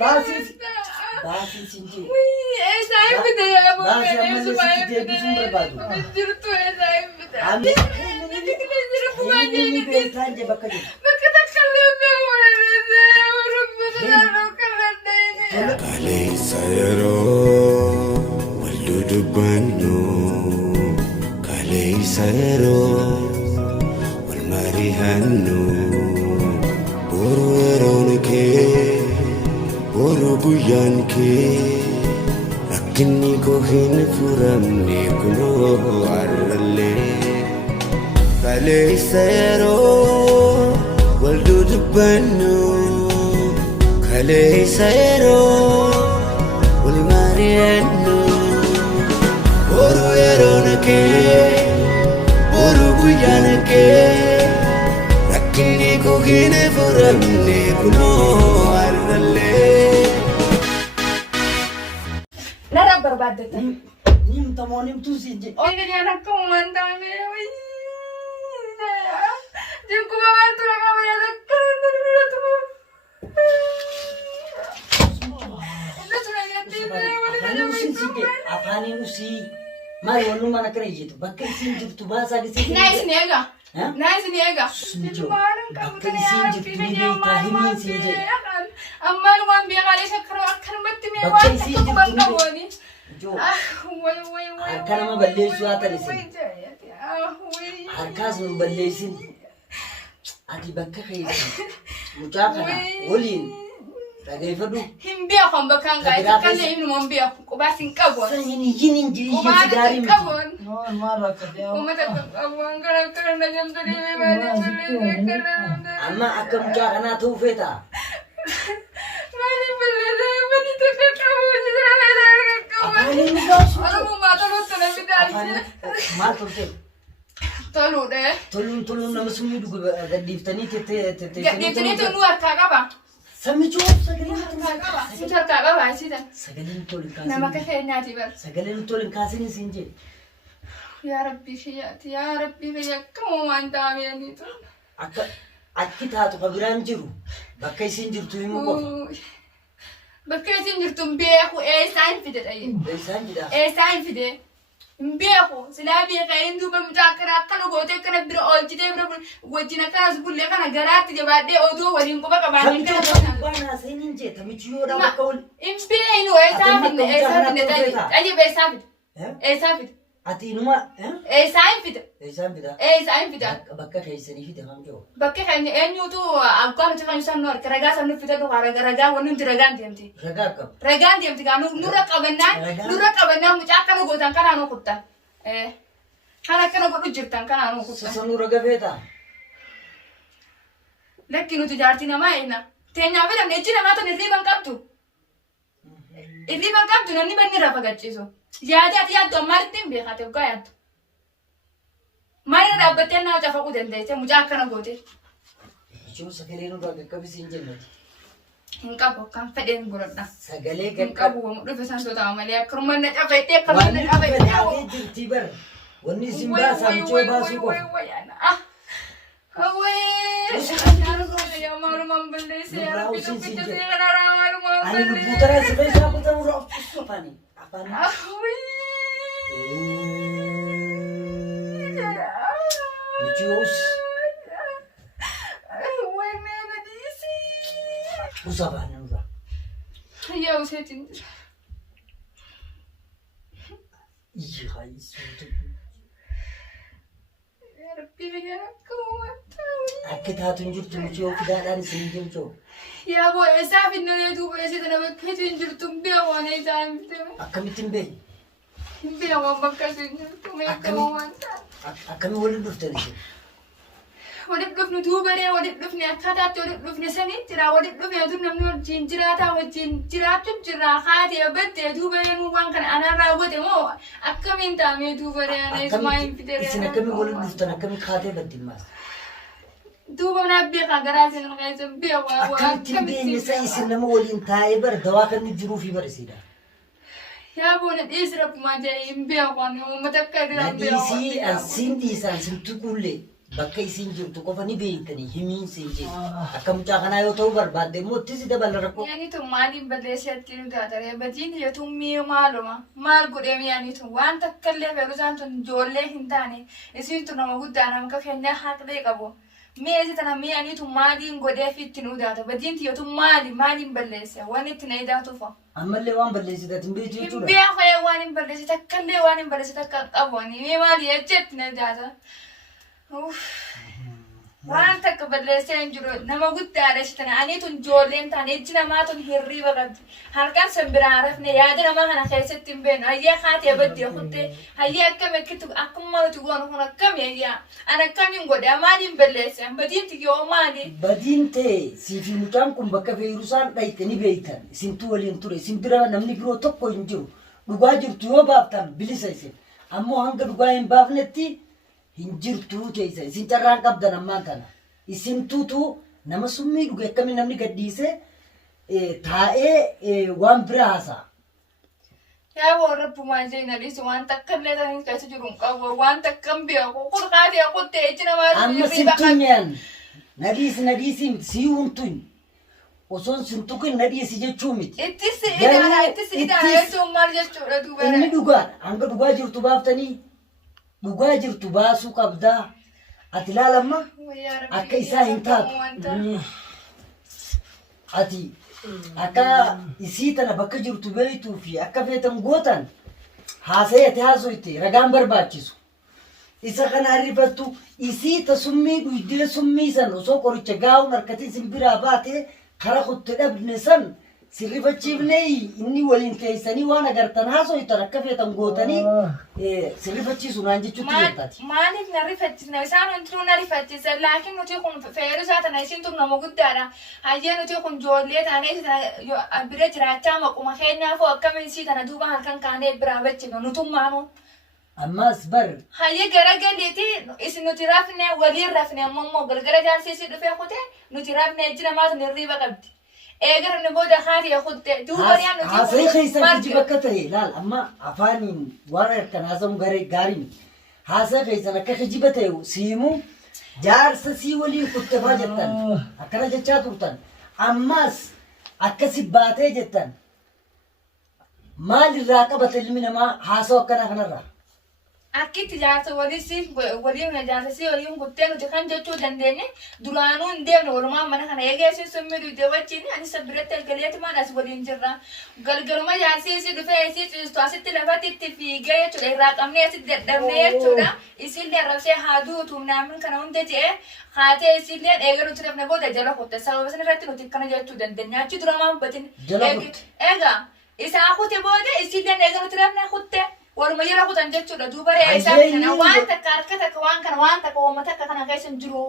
Baasii sinjii. Eesaan fide yaa boobee. Baasii ammallee sitti deebisuun barbaadu. Jirtu eesaan fide. Inni beektaan je bakka jiru. Bakka takka illee beeku. Kaleessa yeroo wal dudubbannu kaleessa yeroo wal mari'annu boru yeroon kee boru guyyaan kee rakkinni koo hin furamne kunoo har'allee kaleessa yeroo wal dudubbannu kaleessa yeroo wal mari'annu boru yeroon kee boru guyyaan kee rakkinni koo hin furamne kunoo har'allee. Nara barbaadata. Nimtamoo nimtuu sinjii. Oolanii akka uumantaame jinkuma maaltu nama fayyada akka biratu. Afaaniin usii maal walumaan akkana jettu bakka isiin jirtu baasaa gisee. Naayis ni eega. Naayis ni eega. Bakka isiin jirtu ni beektaa himiin si jedhe. Ammaan waan beekaalee shakkaroo akkanumatti mee Bakka waan isiin tokko jirtu ni bakka booni. Harka nama balleessuu haa talisin. Harkaas nu balleessin. Ati bakka keessa mucaa kana waliin dhageeffadhu. Hin beekan bakkaan kaa'e takkallee hin mun beeku qubaas hin qabuun. Hin Qubaas gaarii hin miti. qabuun. Maal akka ta'e. Uummata qabuun gara kana na jamtu deemee baadiyyaa balleessee Amma akka mucaa kanaa ta'uu feetaa? maaliif balleessee mani takka qabu jira meeshaa harka qabu. Afaaniin nu baasu. Oromummaa toluutti na fidaalche. Maal toltee? Toluudha. Toluun nama summii dhugu gadhiiftanii Gadhiiftanii toluu harkaa qaba. Samichuu sagaleen Harkaa qaba. Situ harkaa qaba isiidhaan. sagaleen tolin Nama kaasin. kafeenyaati bar. Sagaleen tolin kaasin isin jedhe. Yaa Rabbii kiyyaati. Yaa Rabbii kiyya akkama waan ta'amaniitu. Akka achi taatu ka biraan jiru bakka isin jirtu himuu qofa. Bakka isin jirtu hin beeku eessaa hin fide dhaye. Isaan jedha. Eessaa hin fide. Hin beeku. Silaa beekaa hin duuba mucaa akkana gootee akkana bira oolchitee bira wajjin akkanas bullee kana garaatti jabaadhee oduu waliin quba qabaanii kana Samichuu baanaa seenin jee tamichi yoo dha bakka wal. hin beeknu eessaa fide eessaa fide dhaye eessaa fide. Eessaa fide. Ati inuma Eessaa hin fide. isaan fida. Eessaa hin fide. Bakka keessanii fide kam jiru. Bakka keenya eenyuutu abbaa nuti kan isaan nu harka ragaa san nuuf fidadhu ragaa wanni nuti ragaan deemti. Ragaa akkam. Ragaan deemti gaa nurra qabannaan mucaa akkana gootan kanaa nu kuttan. Kan akkana godhu jirtan kanaa nu kuttan. Sasanuu raga feetaa? Lakki nuti jaartii namaa eenna. Teenyaa fedhamne echi namaa tan irriiban qabdu. Irriiban qabdu namni banni irraa fagachiisu. Yaadii ati yaaddu ammaalitti hin beekate waggaa yaaddu. Maalirra dhaabbattee nama cafaquu dandeesse mucaa akkana goote. Jechuun sagalee nu bakka akkabisiin jennati. Hin qabu kan fedheen godhadha. Sagalee Hin qabu dhufe san sotaa malee akkuma na cafettee akkuma na Wanni cafettee. baatee jirti bar. Wanni isin baasaa michoo baasuu qofa. Ani lubbuu taraa si keessaa kutamuu irraa of tusu afaanii. Michoos busa afaan irraa. Iyyi haayisuutu. Akka taatu hin jirtu michoo fidaadhaan isin jechoo. Yaa boo eessaa finnalee duuba eessita nama keessa hin jirtu hin beekwaan eessaa hin fitame. Akkamitti hin beekne? Hin beekwaan bakka hin jirtu meeqama waan ta'a. Akkamii waliin dhuftan isin? Walitti dhufnu duubaree walitti dhufne akkaataatti walitti dhufne sanii jira walitti dhufne dur namni wajjin jiraataa wajjin jiraachuun jirraa haatee battee duubaree nu waan kana anarraa godhe moo akkamiin taa'amee duubaree ana isumaa hin fidere. Isin akkamii waliin dhuftan akkamii kaatee baddin maas? Duuba naa beekaa garaa isin keessa beekaa Akkamitti hin beekne sa isin nama waliin taa'ee bara dawaa kan inni jiruu fi barsiidha. yaa boona dhiisira kuma jee hin beekwaan uummata akka irraa hin beekwaan. Nadhiisii ansiin dhiisaan sin tuqullee bakka isin jirtu qofa ni beektanii himiin isin jiru. Akka mucaa kanaa yoo ta'u barbaadde immoo itti si dabala rakkoo. Yaanitu maaliin balleesseetti nu taatare badiin yetuun mi'a maaluma maal godhee yaanitu waan takka illee feerusaan tun ijoollee hin taane isin tun nama guddaa nama akka keenyaa haqlee qabu. Mi'a tana mi'aniitu maaliin godhee fiitti nu taata badiin yetuun maaliin balleesse waan itti na idaatuufa. Ammallee waan balleessite hin beektu jechuudha. Hin beeku waan hin balleessite akka illee waan hin balleessite akka qabuuni mi'a maali jecheetti na idaata. Waan takka balleessee hin jiru nama guddaadha shitana aniitun ijoolleen taane ijji namaatun hirriiba qabdi harkaan sanbiraan rafne yaada namaa kana keessatti hin beeknu hayyee haatee baddee kuttee hayyee akkami akkitti akkuma nuti goonu kun akkami hayyaa an akkamiin godhe maaliin balleesse badiinti yoo maali. Badiin ta'e siifi mucaan kun bakka feerusaan dhayite ni beektan isintu waliin ture isin bira namni biroo tokko hin jiru dhugaa jirtu yoo baaftan bilisa isin ammoo hanga dhugaa hin baafnetti. Hinjirtuu keessa isin carraan qabdan ammaan kana isintuutu nama summii dhuge akkamiin namni gadhiise taa'ee waan biraa haasa'a. Yaa warra bumaa jeenadhis waan takka illee ta'anii keessa jiru hin qabu waan takka hin beeku kurqaatee kuttee ijji namaa amma sintunyaan nadiisi miti sii huntuny osoon sintukin nadiisi jechuu miti. Ittis idaana jechuun maal jechuudha duuba. Inni dhugaadha hanga dhugaa jirtu baaftanii. Dhugaa jirtu baasuu qabdaa. Ati ilaalamma akka isaa hin taatu. Ati akka isii tana bakka jirtu beektuu fi akka feetan gootan haasa'eeti haasoyte ragaan barbaachisu. Isa kana harrifattu isii ta summii dhuydee summii san osoo qoricha gaa'uun harkatiin sin biraa baate kara kutte dhabne san sirrifachiifnee inni waliin keessanii waan agartan haasoytan akka feetan gootanii sirrifachiisu naan jechuutti jettaati. Maaliif na rifachiisna isaan wanti na rifachiisa laakiin nuti kun feerusaa tana isin tun nama guddaadha hayyee nuti kun ijoollee taanee bira jiraachaa maquma keenyaafoo akkamiin isii tana duuba halkan kaanee biraa bachifnu nutummaanu. Ammas bar. Hayyee garagaleeti isin nuti rafne waliin rafne ammoo galgala jaarsisii dhufee kutee nuti rafne ejji namaatu nirriiba qabdi. Eegar ni booda haati yakutte duubariyaa nuti haasa'ii keessatti jiba akka ta'e laal amma afaaniin waan harkan haasamu gaariin haasa'ii keessan akka kijiba ta'e siimu jaarsa sii waliin kuttefaa jettan akkana jechaa turtan ammas akkasi baatee jettan maal irraa qabata ilmi namaa haasa'u akkana kanarraa. Akkitti jaarsa waliin jaarsasii waliin kuttee nuti kan jechuu dandeenye duraanuu hin deemne walumaa mana kana eegeessi summii duute wajjin anis biratti ergaleeti maalas waliin jirra. Galgaluma jaarsii isii dhufee isii ciistu asitti lafatti itti fiigee jechuudha irraa qabnee asitti dadhabnee jechuudha. Isillee rabsee haa duutu naamin kana hunda je'ee haatee isillee eega nuti dhabne booda jala kutte sababa san irratti nuti akkana jechuu dandeenya achi duramaa hubatin. Egaa isaa kute booda isillee eega nuti dhabne kutte. Walumaa yeroo kutan jechuudha duuba re'eessaa kana waan takka harka takka waan kana waan takka uummata takka kana keessa hin jiru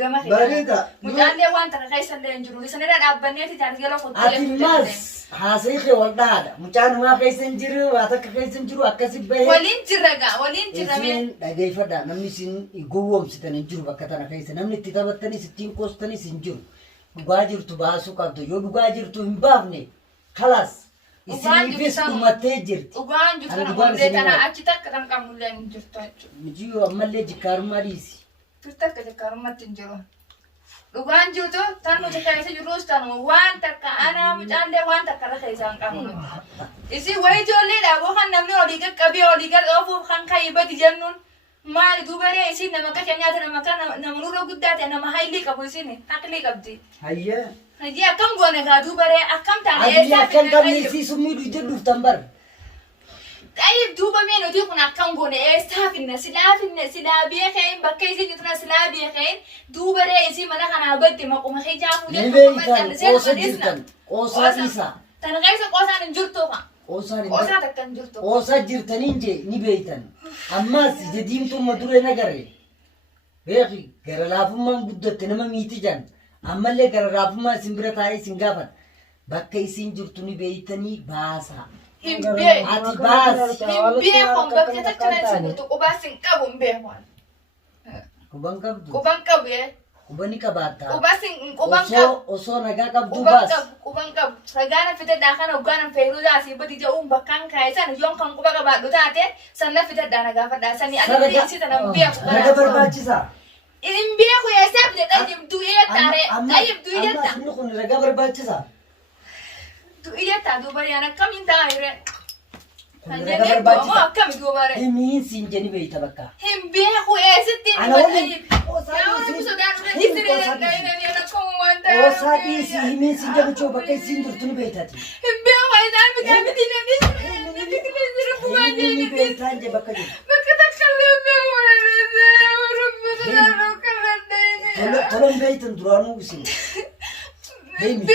gama keessa mucaallee waan takka keessa illee hin jiru isanirra dhaabbanneeti taargela kuttee Atimas haasa'ii kee wal dhaadha mucaan maa keessa hin jiru waa takka keessa hin jiru akkasi bahee waliin jirragaa waliin jirramee isin dhageeffadha namni isin gowwoomsitan hin jiru bakka tana keessa namni itti taphattanis ittiin qoostanis hin jiru dhugaa jirtu baasuu qabdu yoo dhugaa jirtu hin baafne kalaas. Isinifis dhumattee jirti. Dhugaan jirtu namoonni tana achi takka kan qabnullee hin jirtu jechuudha. Mijiyoo ammallee jikkaarummaa dhiisi. Turte akka jikkaarummaatti hin jiru. Dhugaan jirtu tan nuti keessa jirus tanu waan takka anaa mucaallee waan takka irra keessaa hin qabnu. Isin wayi ijoolleedha boo kan namni olii qaqqabee olii gadhoofuuf kan kaayibati jennuun maali duubaree isin nama akka keenyaati nama nurra guddaa ta'e nama haylii qabu isin haqlii qabdi. Hayyee. Hayyee akkam goone gaa duubaree akkam taane eessaa akkam qabne isii summii dhuyte dhuftan bar. Tayyib duuba mee nuti kun akkam goone eessaa finne silaa beekain bakka isin jirtuna silaa beekain duubaree isii mana kanaa badde maquma hijaamu qoosa jirtan qoosaa dhiisaa. Tan keessa qoosaan hin jirtu ka. Qoosaa takka hin jirtu. Qoosaa jirtaniin jee ni beeytan. Ammas jadiimtumma duree nagarre. Beeki gara laafummaan guddatte nama miiti jan. Ammallee gara laafummaa isin bira taa'ee isin gaafan. Bakka isin jirtu ni beeytanii baasaa. Himbee. Ati baas. Himbee kun bakka takka na isin jirtu qubaas hin qabu himbee waan. Quban qabdu. Quban qabu Qubani qabaata. Quban qabu. Osoo nagaa qabdu baas. Quban qabu. Sagaana fitadhaa kana hoggaana feeruudhaa asii badi ja'uun bakkaan kaa'isan yoon kan quba qabaadhu taate sanna fitadhaa nagaa fadhaa sanii adii isii sana beeku. Naga barbaachisaa. إن بيأخو يا سبلة طيب دوية تاري طيب دوية تا أما نكون رجع برباجسا دوية تا دوباري أنا كم إنت عايرة رجع برباجسا كم دوباري همين سينجني بيتا بكا هم بيأخو يا ستي أنا أقول يا ولد بسودان أوسادي سي همين سينجا بتشوف بكا سيندر توني بيتاتي هم بيأخو يا زلمة تعمل همين بيتا أنجا بكا جي تلون بيتن درانو بسين همين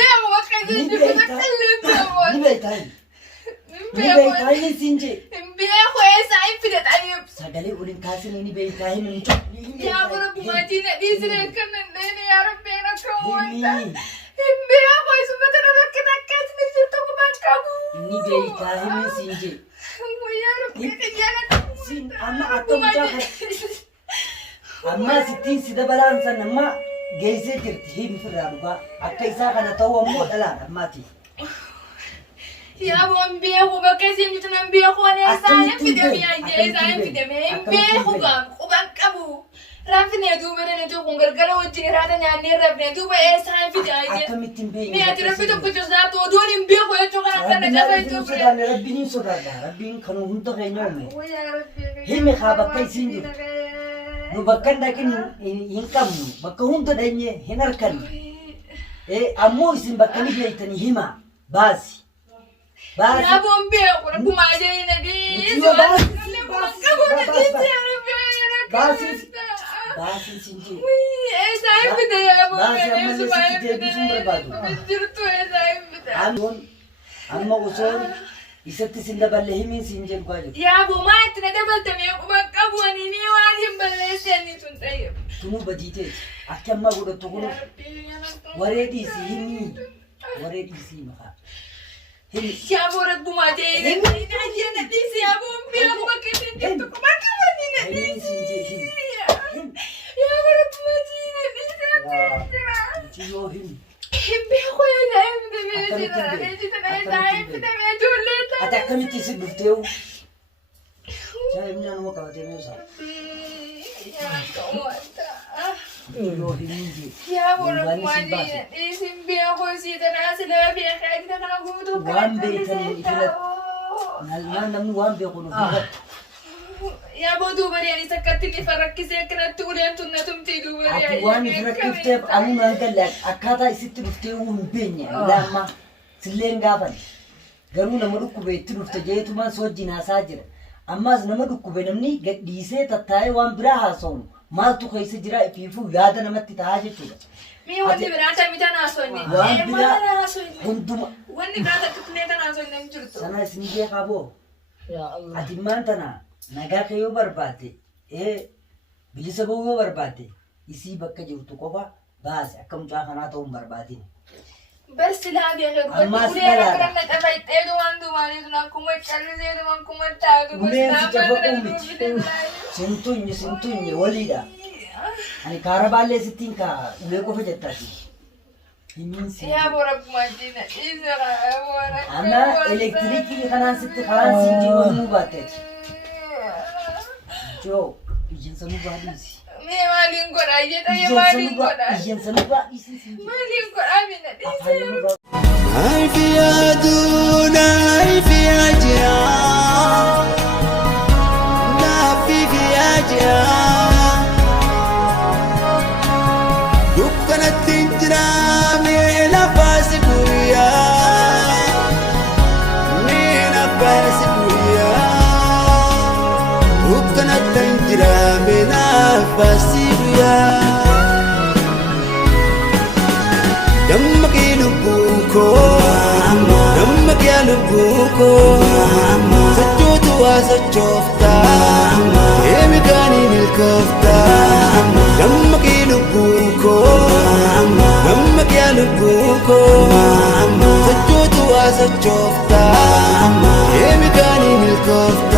ni beita ni sinje biya ko esa in fida tayyib sagale urin kasi ni beita ni ya rabbi majina disire kanan dene ya rabbi na kawanta biya ko isu betana rakata kat ni jirto ko ban kabu ni beita ni sinje ya rabbi yana sin amma atom jaha amma sitin sida balansa namma geise jirti him firaruba akka isa kana tawo mo dala ammati يا أبو أمبيه وبكيسين جتنا أمبيه وأنا سايم في دمي أجي سايم في دمي أمبيه وبان أبو رافني أدوب أنا نجوا كونغرغلا وجني راتا ناني رافني أدوب إيه سايم في دمي مي أتربي تبكي جزات ودون أمبيه ويا شو كنا كنا جزات ربي ربي سودادا ربي كانوا هم تغنيومه ويا ربي هم خابك كيسين جو نبكن لكن ينكم بكون تدنيه هنركن إيه أمو يسين بكني بيتني هما باسي يا أبو أمبيه وربي ما جينا دي باسي سنجي إيه سايم في دمي يا أبو باسي أما نسيت تجيبي بربادو جرتو إيه سايم في دمي أما وصول يسكت سندبله مين سنجي بقاجو يا أبو ما أنتنا دبلت مي وبك أبو أنيني وعليم بلّيسي أني تنتهي تمو بديتي أكيد ما قلت تقولوا وريدي سيني وريدي سيما يا أبو ربو ما جاي أنا ديسي يا أبو أمي أبو بكر تنتهي ما كمان ديسي يا أبو ربو ما جاي ديسي بيخوي زايم دمي زايم دمي جولتا أتاكمي تيسي بفتيو جايبنا نمو كواتينيو سا يا أبو ربو ما جاي ديسي بيخوي سيدنا سلا بيخوي كنا نقول وان بيتني إفلت نالمان نمو وان بيقولوا بيخوي يا أبو دوبري يعني سكتني فركزي كنا تقولي أنتم نتمتي دوبري أتي وان يفركب تيب أمو نالقل لك أكاتا يسيت بفتيو ومبيني لما سلين غافن garuu nama dhukkube itti dhufte jeetumaan soojjinaa isaa jira ammaas nama dhukkube namni gadhiisee tattaa'ee waan biraa haasa'u maaltu keessa jira ifiifuu yaada namatti ta'aa jechuudha. Mii wanti biraa tamitaa naasonni waan biraa hunduma wanni biraa takkifnee tanaasonni hin jirtu. Sana isin beekaa boo ati maan tana nagaa kee yoo barbaadde bilisa bahuu yoo barbaadde isii bakka jirtu qofa baase akka mucaa kanaa ta'uu hin barbaadin. بس لا بيغير ودي أنا كنا تفايت إيه دوان دواني دونا كومة كارلزي دوان كومة تاعو بس لا سنتوني وليدا أنا كهرباء ستين كا ويكو فجتاتي يا أبو رب ماجينا إذا أنا إلكتريكي خلان ست خلان سينجي ونمو باتت جو يجن سنو باديسي مي مالين قرأ يتا يا مالين قرأ يجن سنو باديسي مالين قرأ من الإنسان هاي في أدونا هاي في أجيا لا في أجيا دكنا تنجرا ميلا باسكويا ميلا باسكويا دكنا تنجرا ميلا باسكويا دمك يلبوكو دمك يلبوكو سجوت وسجوفتا يمكاني الكفتا دمك يلبوكو دمك يلبوكو سجوت وسجوفتا يمكاني الكفتا